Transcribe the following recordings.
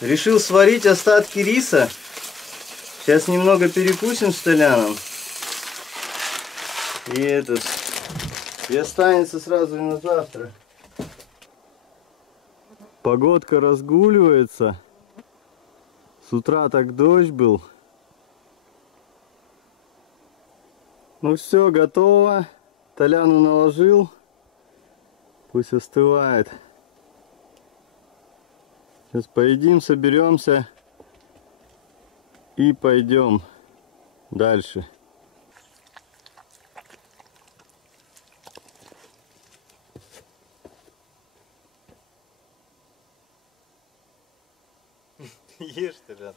Решил сварить остатки риса. Сейчас немного перекусим с Толяном. И останется сразу и на завтра. Погодка разгуливается. С утра так дождь был. Ну все, готово. Толяну наложил. Пусть остывает. Сейчас поедим, соберемся и пойдем дальше. Ешь, Толян.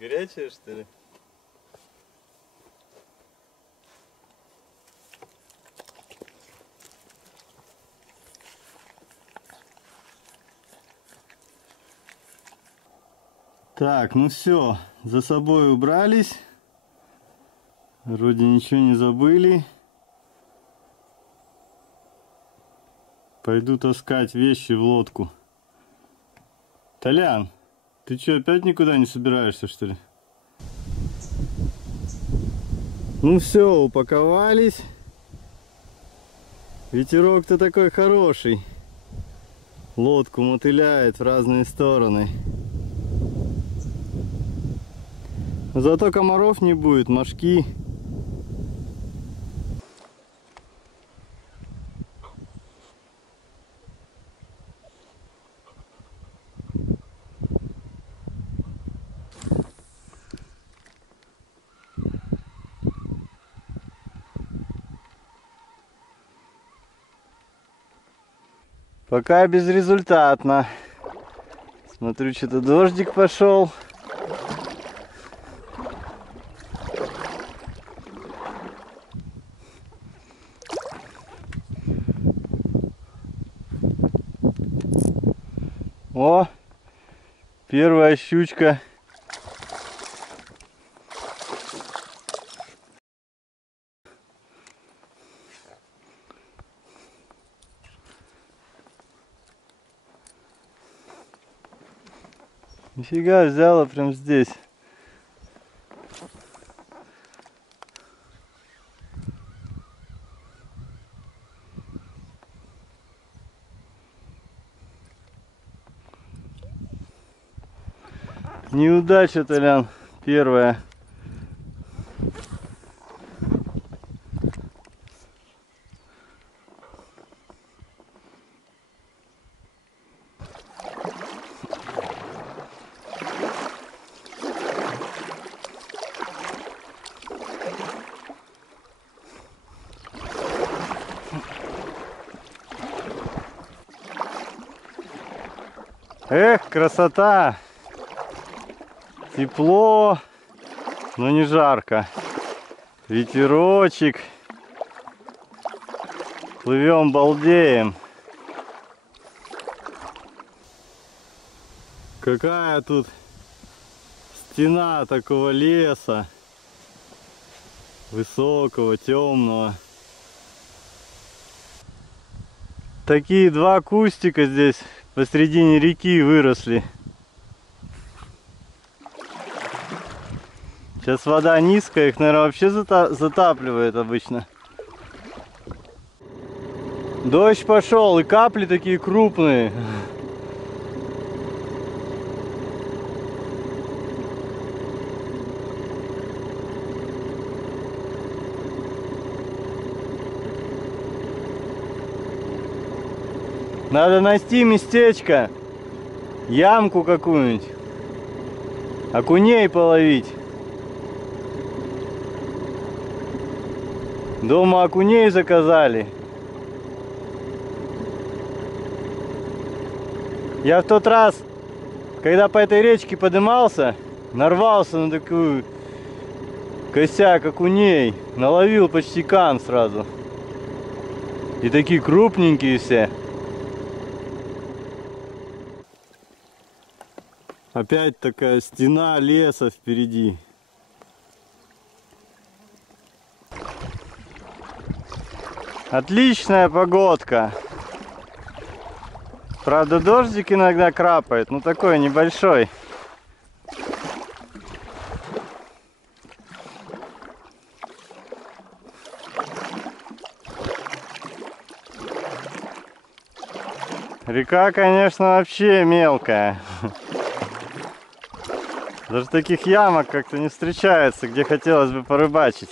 Горячая, что ли? Так, ну все, за собой убрались. Вроде ничего не забыли. Пойду таскать вещи в лодку. Толян, ты что, опять никуда не собираешься, что ли? Ну все, упаковались. Ветерок-то такой хороший. Лодку мотыляет в разные стороны. Зато комаров не будет, мошки. Пока безрезультатно. Смотрю, что-то дождик пошел. О, первая щучка. Нифига, взяла прям здесь. Неудача, Толян, первая. Эх, красота! Тепло, но не жарко. Ветерочек. Плывем, балдеем. Какая тут стена такого леса. Высокого, темного. Такие два кустика здесь посредине реки выросли. Сейчас вода низкая, их, наверное, вообще затапливает обычно. Дождь пошел, и капли такие крупные. Надо найти местечко, ямку какую-нибудь, окуней половить. Дома окуней заказали. Я в тот раз, когда по этой речке поднимался, нарвался на такую косяк окуней. Наловил почти кан сразу. И такие крупненькие все. Опять такая стена леса впереди. Отличная погодка. Правда, дождик иногда крапает, но такой небольшой. Река, конечно, вообще мелкая. Даже таких ямок как-то не встречается, где хотелось бы порыбачить.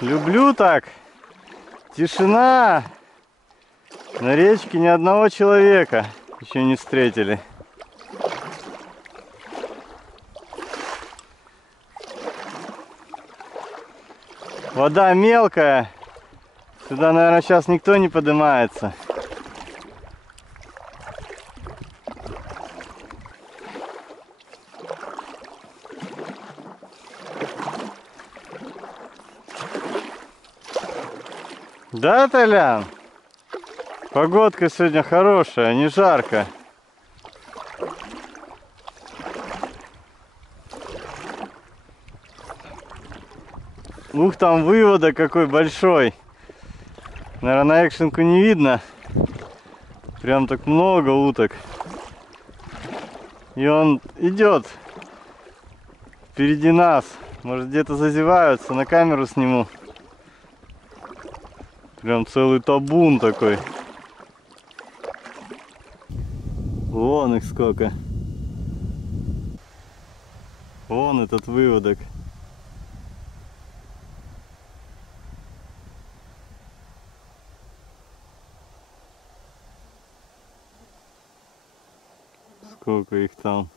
Люблю так. Тишина. На речке ни одного человека еще не встретили. Вода мелкая. Сюда, наверное, сейчас никто не поднимается. Да, Толян? Погодка сегодня хорошая, не жарко. Ух, там выводок какой большой. Наверное, на экшенку не видно. Прям так много уток. И он идет впереди нас. Может, где-то зазеваются, на камеру сниму. Прям целый табун такой. Вон их сколько. Вон этот выводок. Сколько их там.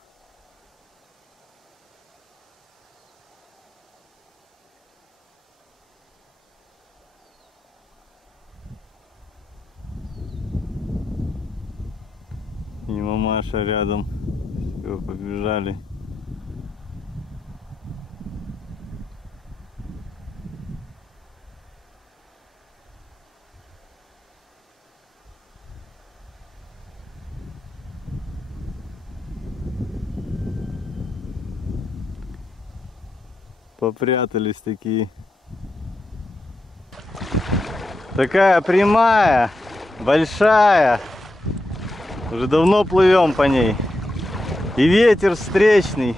И мамаша рядом. Все, побежали. Попрятались такие. Такая прямая, большая. Уже давно плывем по ней. И ветер встречный.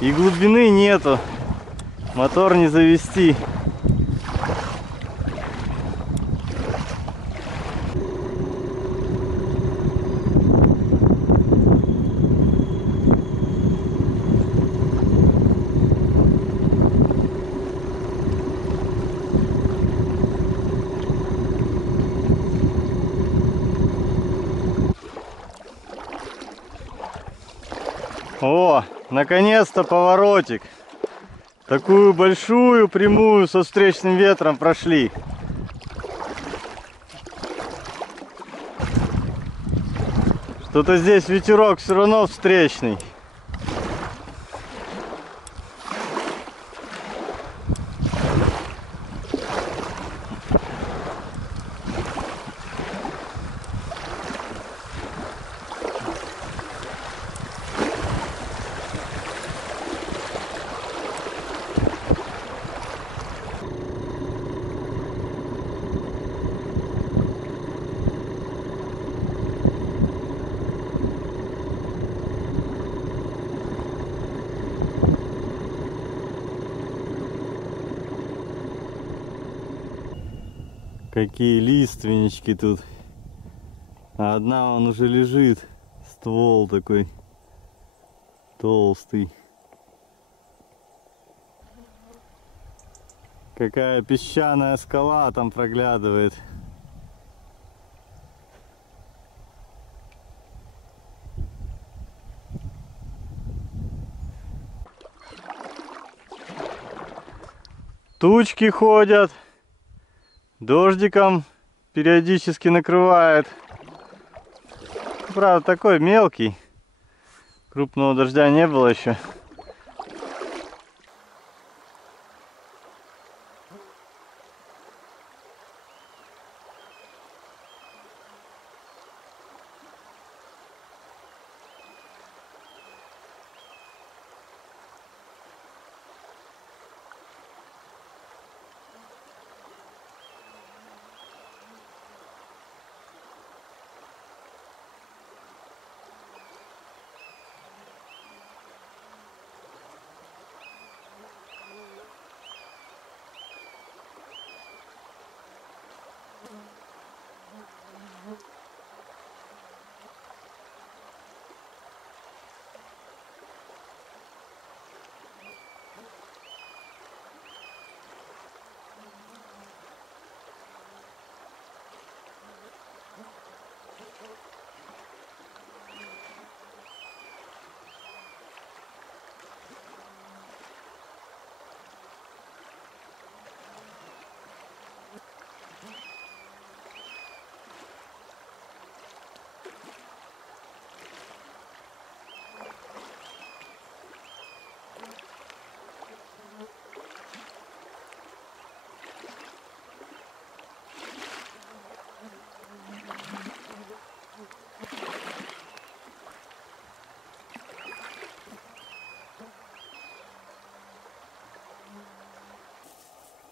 И глубины нету. Мотор не завести. О, наконец-то поворотик. Такую большую прямую со встречным ветром прошли. Что-то здесь ветерок все равно встречный. Какие лиственнички тут. А одна он уже лежит. Ствол такой толстый. Какая песчаная скала там проглядывает. Тучки ходят. Дождиком периодически накрывает. Правда, такой мелкий. Крупного дождя не было еще.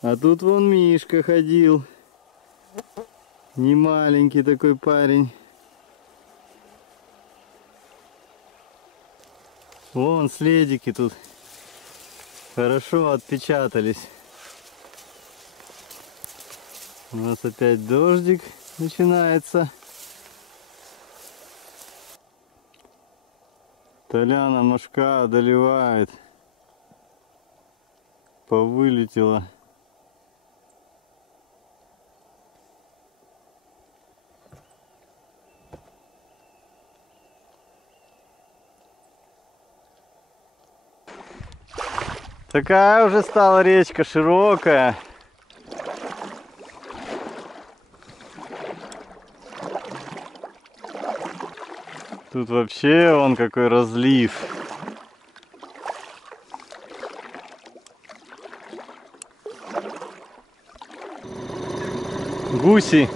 А тут вон Мишка ходил. Не маленький такой парень. Вон следики тут хорошо отпечатались. У нас опять дождик начинается. Толяна мошка одолевает. Повылетела. Такая уже стала речка широкая. Тут вообще вон какой разлив. Гуси.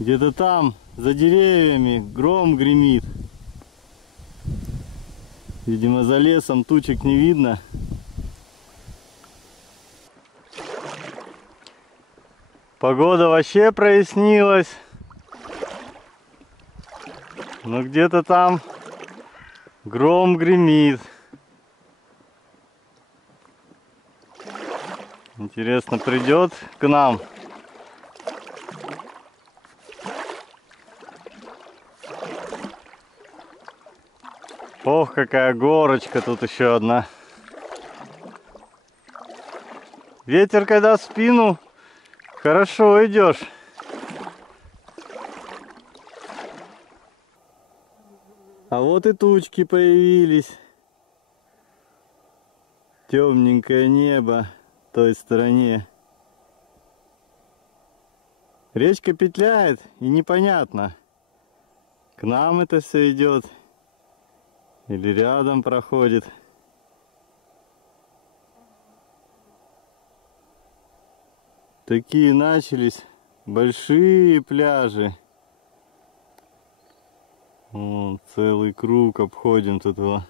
Где-то там, за деревьями, гром гремит. Видимо, за лесом тучек не видно. Погода вообще прояснилась. Но где-то там гром гремит. Интересно, придет к нам? Ох, какая горочка тут еще одна. Ветер, когда в спину, хорошо идешь. А вот и тучки появились. Темненькое небо в той стороне. Речка петляет, и непонятно, к нам это все идет или рядом проходит. Такие начались большие пляжи. Вон, целый круг обходим тут его.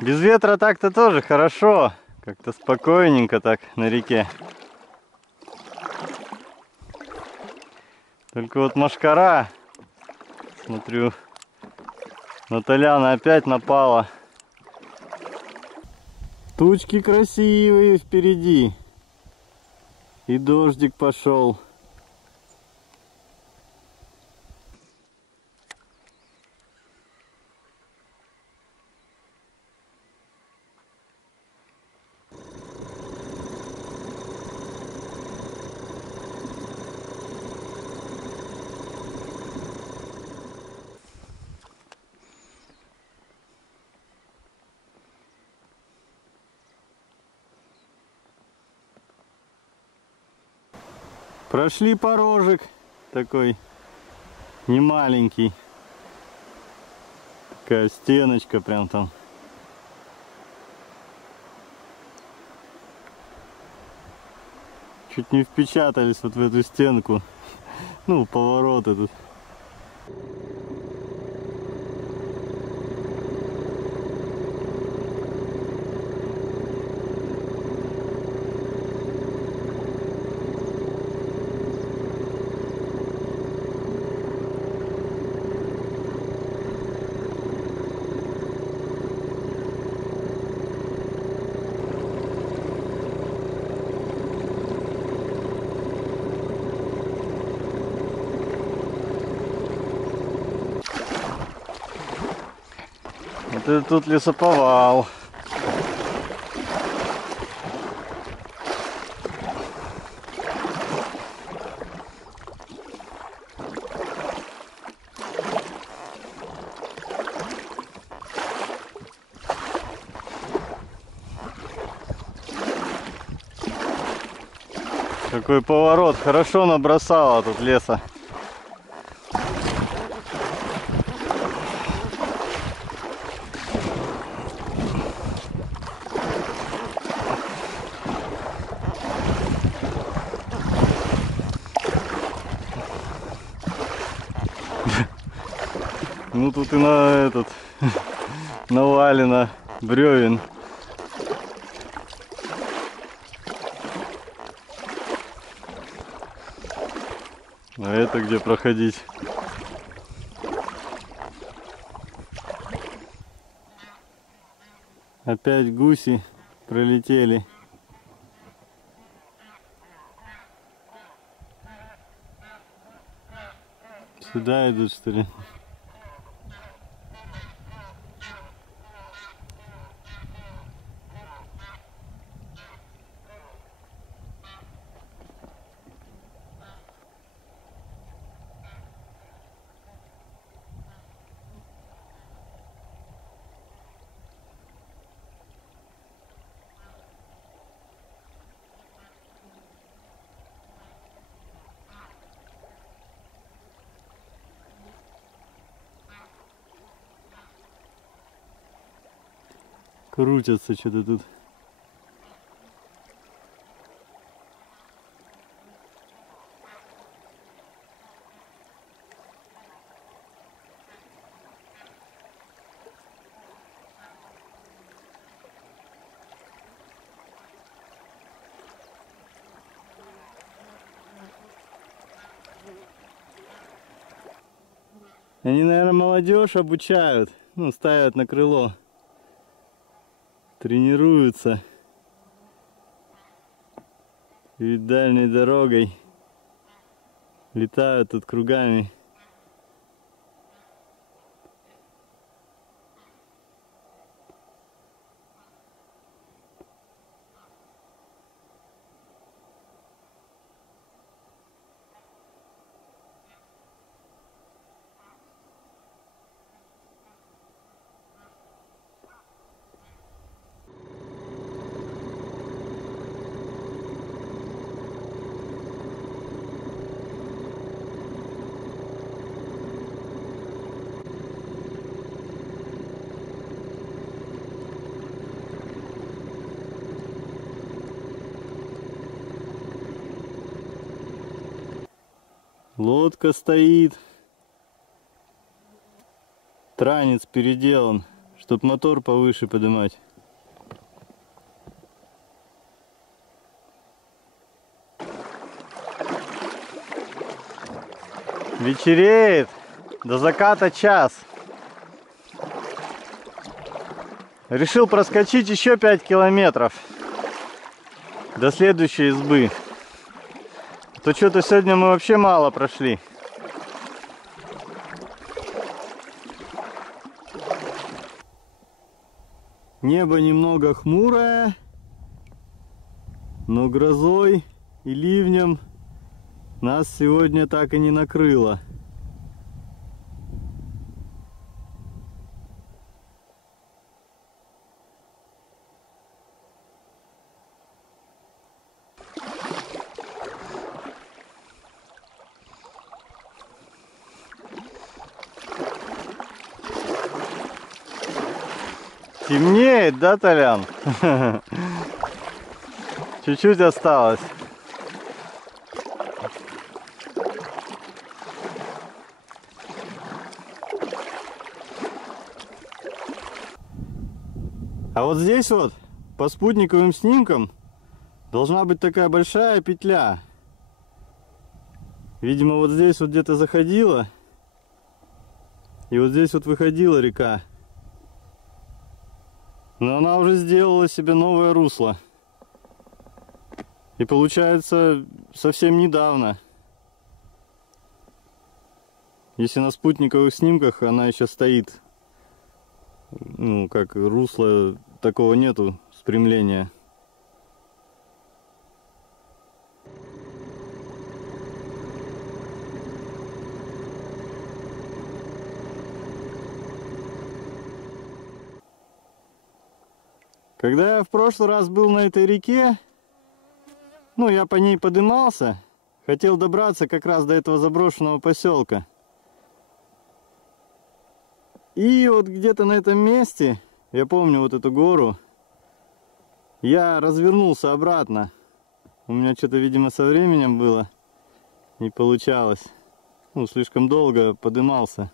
Без ветра так-то тоже хорошо. Как-то спокойненько так на реке. Только вот мошкара, смотрю, на Толяна опять напала. Тучки красивые впереди. И дождик пошел. Прошли порожек такой немаленький. Такая стеночка прям там. Чуть не впечатались вот в эту стенку. Ну, повороты тут. Вот тут лесоповал. Какой поворот, хорошо набросало тут леса. Ну тут и на этот навалено бревен. А это где проходить? Опять гуси пролетели. Сюда идут, что ли? Крутятся что-то тут. Они, наверное, молодежь обучают, ну, ставят на крыло. Тренируются перед дальней дорогой, летают тут кругами. Лодка стоит. Транец переделан, чтоб мотор повыше поднимать. Вечереет. До заката час. Решил проскочить еще 5 километров до следующей избы. То что-то сегодня мы вообще мало прошли. Небо немного хмурое, но грозой и ливнем нас сегодня так и не накрыло. Темнеет, да, Толян? Чуть-чуть осталось. А вот здесь вот, по спутниковым снимкам, должна быть такая большая петля. Видимо, вот здесь вот где-то заходила. И вот здесь вот выходила река. Но она уже сделала себе новое русло. И получается, совсем недавно. Если на спутниковых снимках она еще стоит, ну, как русла такого нету, спрямления. Когда я в прошлый раз был на этой реке, ну, я по ней подымался, хотел добраться как раз до этого заброшенного поселка. И вот где-то на этом месте, я помню вот эту гору, я развернулся обратно. У меня что-то, видимо, со временем было, не получалось. Ну, слишком долго подымался.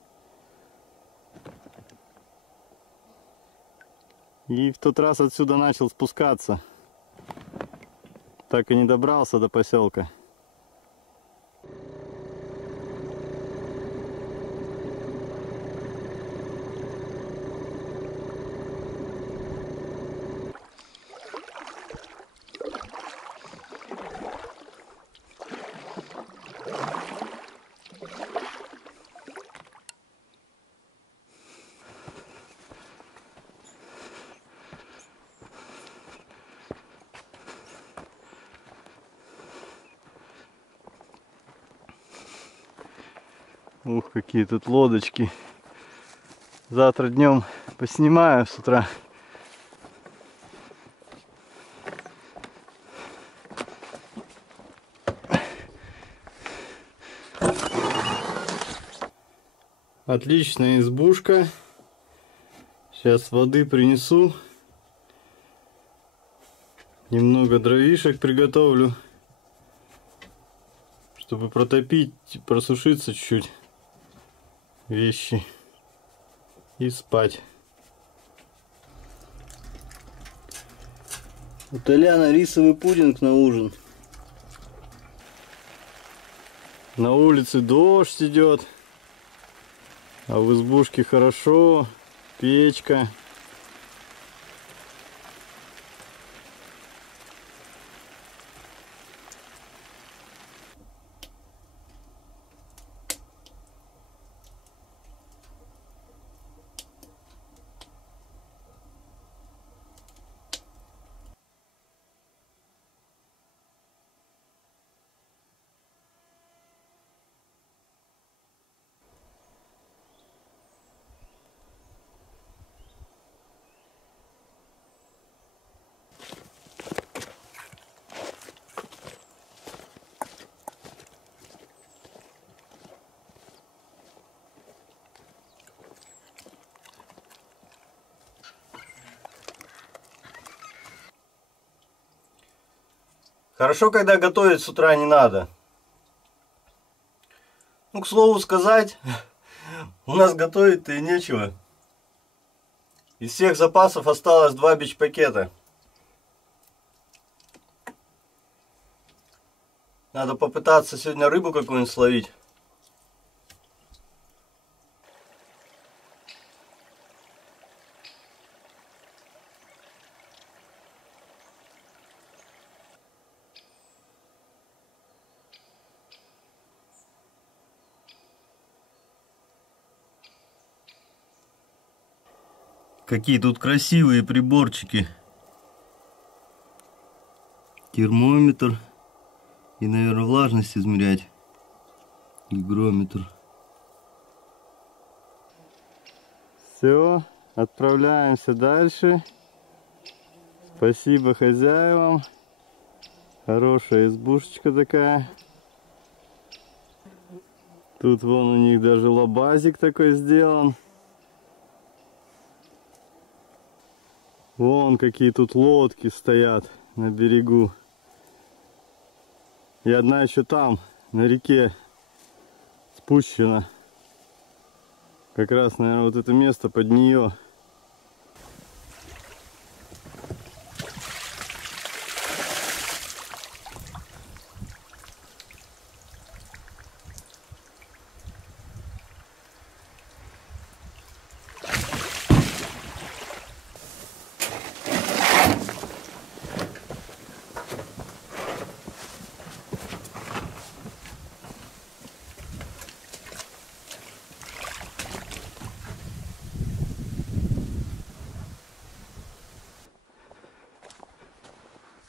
И в тот раз отсюда начал спускаться. Так и не добрался до поселка. Ух, какие тут лодочки. Завтра днем поснимаю с утра. Отличная избушка. Сейчас воды принесу. Немного дровишек приготовлю, чтобы протопить, просушиться чуть-чуть вещи и спать. У Толяна рисовый пудинг на ужин. На улице дождь идет, а в избушке хорошо, печка. Хорошо, когда готовить с утра не надо. Ну, к слову сказать, у нас готовить-то и нечего. Из всех запасов осталось 2 бич-пакета. Надо попытаться сегодня рыбу какую-нибудь словить. Какие тут красивые приборчики. Термометр. И, наверное, влажность измерять. Гигрометр. Все, отправляемся дальше. Спасибо хозяевам. Хорошая избушечка такая. Тут вон у них даже лабазик такой сделан. Вон какие тут лодки стоят на берегу. И одна еще там, на реке, спущена. Как раз, наверное, вот это место под нее.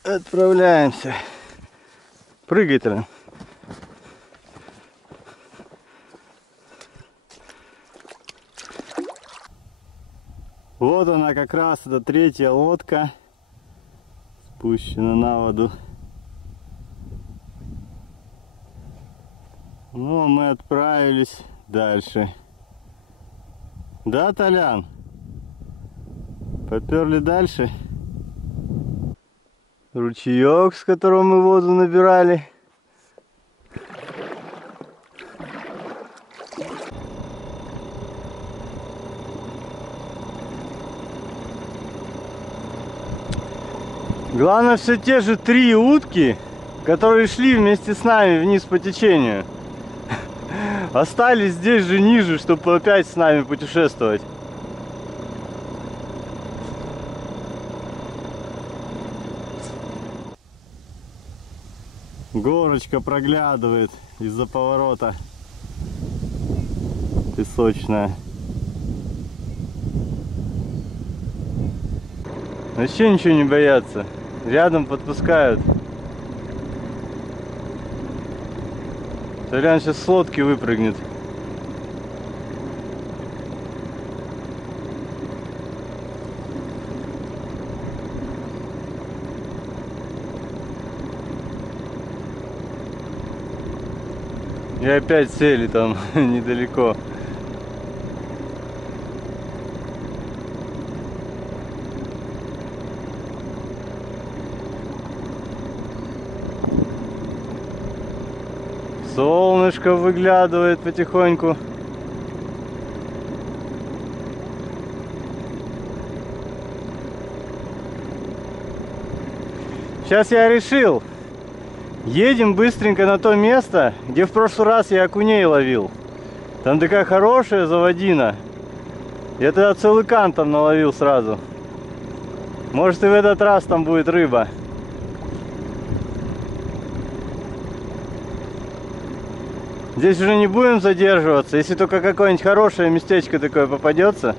Отправляемся. Прыгай, Толян. Вот она как раз, это 3-я лодка. Спущена на воду. Ну, мы отправились дальше. Да, Толян? Поперли дальше. Ручеек, с которого мы воду набирали. Главное, все те же 3 утки, которые шли вместе с нами вниз по течению, остались здесь же ниже, чтобы опять с нами путешествовать. Горочка проглядывает из-за поворота. Песочная. Вообще ничего не боятся. Рядом подпускают. Толян сейчас с лодки выпрыгнет. И опять сели там недалеко. Солнышко выглядывает потихоньку. Сейчас я решил. Едем быстренько на то место, где в прошлый раз я окуней ловил. Там такая хорошая заводина. Я тогда целый кан там наловил сразу. Может, и в этот раз там будет рыба. Здесь уже не будем задерживаться, если только какое-нибудь хорошее местечко такое попадется.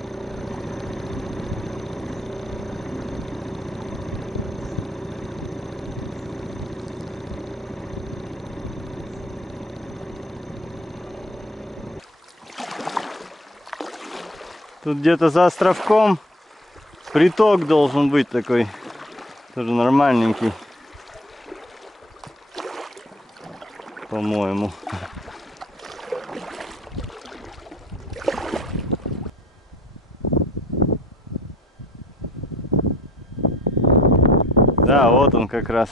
Тут где-то за островком приток должен быть такой, тоже нормальненький, по-моему. Да, вот он как раз.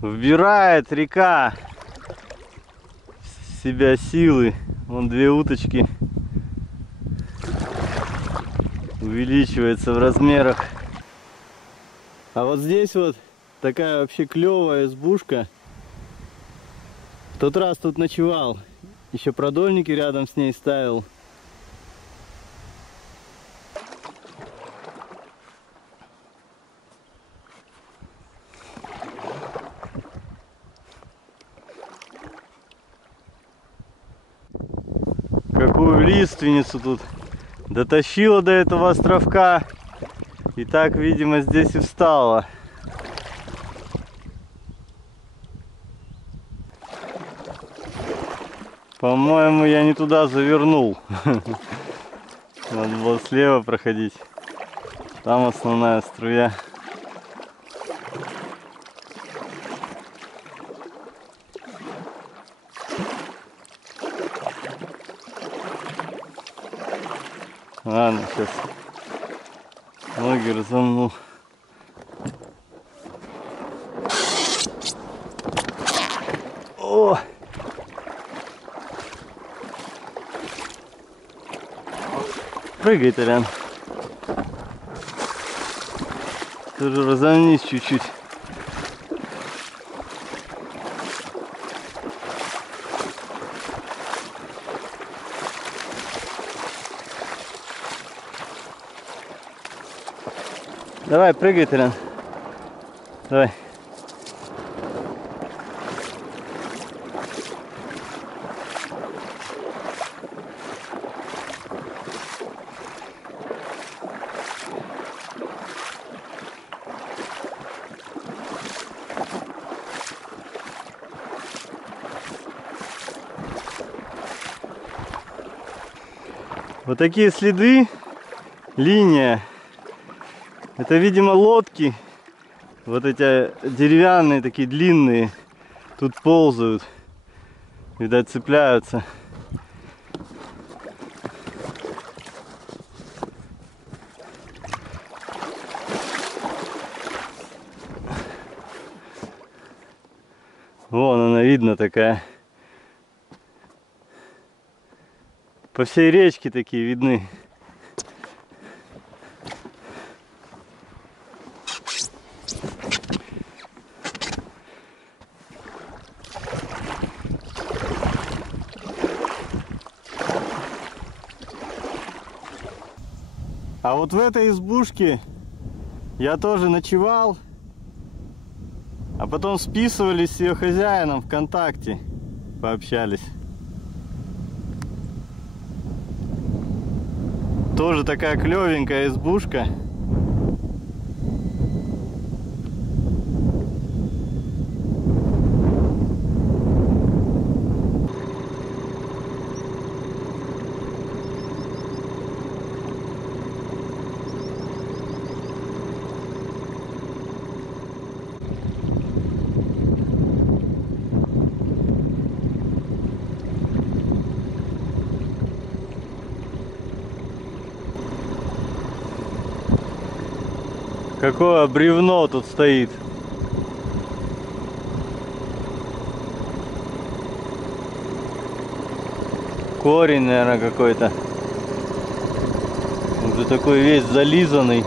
Вбирает река в себя силы. Вон 2 уточки. Увеличивается в размерах. А вот здесь вот такая вообще клевая избушка. В тот раз тут ночевал. Еще продольники рядом с ней ставил. Какую лиственницу тут дотащила до этого островка. И так, видимо, здесь и встала. По-моему, я не туда завернул. Надо было слева проходить. Там основная струя. Ладно, сейчас ноги разомну. О! Прыгай, Толян. Тоже разомнись чуть-чуть. Давай, прыгай, Толян. Давай. Вот такие следы, линия. Это, видимо, лодки. Вот эти деревянные, такие длинные, тут ползают. Видать, цепляются. Вон она, видно такая. По всей речке такие видны. А вот в этой избушке я тоже ночевал, а потом списывались с ее хозяином ВКонтакте, пообщались. Тоже такая клевенькая избушка. Какое бревно тут стоит. Корень, наверное, какой-то. Уже такой весь зализанный.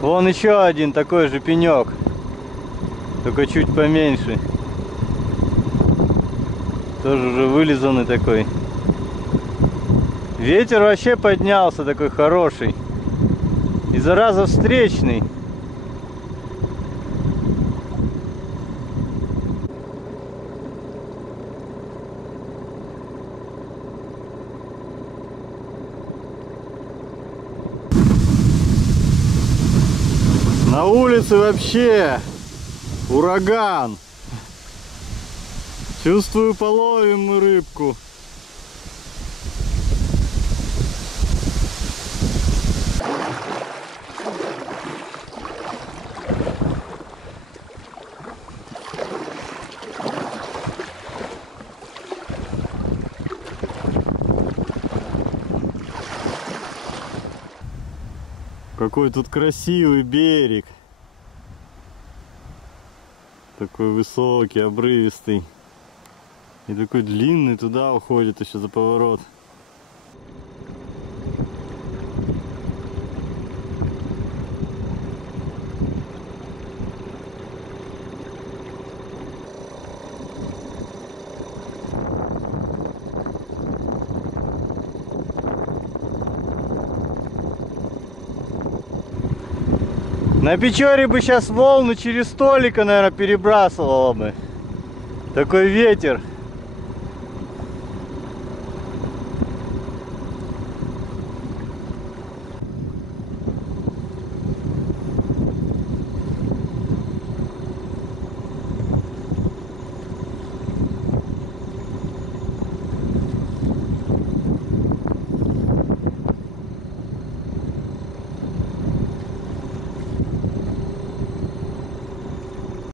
Вон еще один такой же пенек, только чуть поменьше. Тоже уже вылизанный такой. Ветер вообще поднялся такой хороший. И зараза встречный. На улице вообще ураган. Чувствую, половим мы рыбку. Какой тут красивый берег. Такой высокий, обрывистый. И такой длинный туда уходит еще за поворот. На Печоре бы сейчас волны через столика, наверное, перебрасывало бы. Такой ветер.